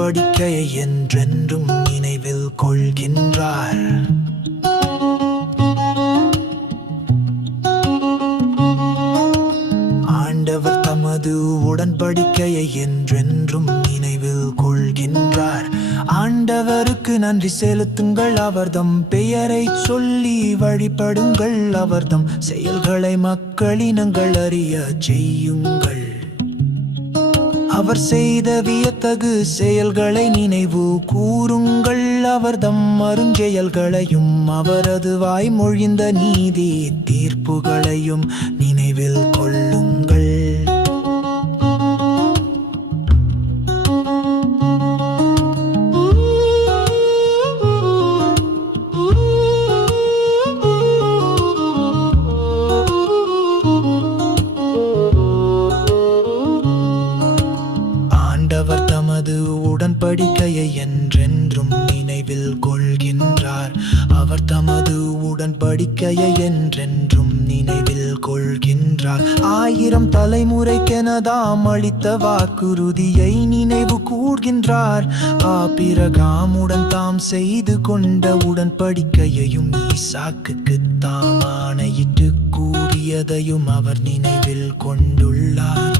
உடன்படிக்கையை என்றென்றும் நினைவில் கொள்கின்றார். ஆண்டவர் தமது உடன்படிக்கையை என்றென்றும் நினைவில் கொள்கின்றார். ஆண்டவருக்கு நன்றி செலுத்துங்கள், அவர்தம் பெயரை சொல்லி வழிபடுங்கள், அவர்தம் செயல்களை மக்களினங்கள் அறிய செய்யுங்கள். அவர் செய்த வியத்தகு செயல்களை நினைவு கூறுங்கள், அவர்தம் அருஞ்செயல்களையும் அவரது வாய்மொழிந்த நீதி தீர்ப்புகளையும் நினைவில் கொள்ளுங்கள். ஆண்டவர் தமது உடன்படிக்கையை என்றென்றும் நினைவில் கொள்கின்றார். அவர் தமது உடன்படிக்கையை என்றென்றும் நினைவில் கொள்கின்றார். 1000 தலைமுறைக்கெனதாம் அளித்த வாக்குறுதியை நினைவு கூர்கின்றார். ஆபிரகாமுடன் தாம் செய்து கொண்ட உடன்படிக்கையையும் ஈசாக்குக்கு தாம் ஆணையிட்டு கூறியதையும் அவர் நினைவில் கொண்டுள்ளார்.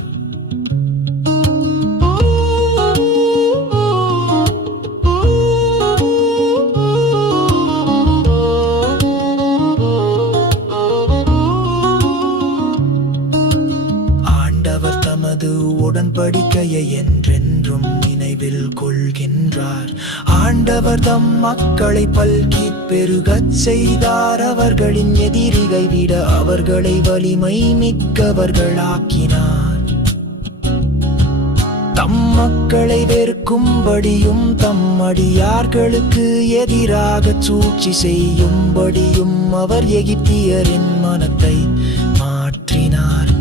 உடன்படிக்கையை என்றென்றும் நினைவில் கொள்கின்றார். ஆண்டவர் தம் மக்களை பல்கி பெருகச் செய்தார். அவர்களின் எதிரிகை விட அவர்களை வலிமை மிக்கவர்களாக்கினார். தம் மக்களை வெறுக்கும்படியும் தம் அடியார்களுக்கு எதிராக சூழ்ச்சி செய்யும்படியும் அவர் எகிப்தியரின் மனத்தை மாற்றினார்.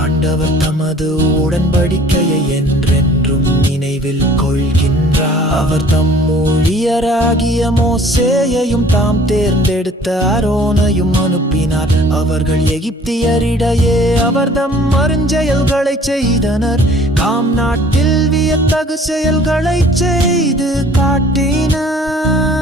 ஆண்டவர் தமது உடன்படிக்கையை என்றென்றும் நினைவில் கொள்கின்றார். அவர் தம் ஊழியராகிய மோசேயையும் தாம் தேர்ந்தெடுத்த ஆரோனையும் அனுப்பினார். அவர்கள் எகிப்தியரிடையே அவர்தம் அருஞ்செயல்களை செய்தனர். காம் நாட்டில் வியத்தகு செயல்களை செய்து காட்டினர்.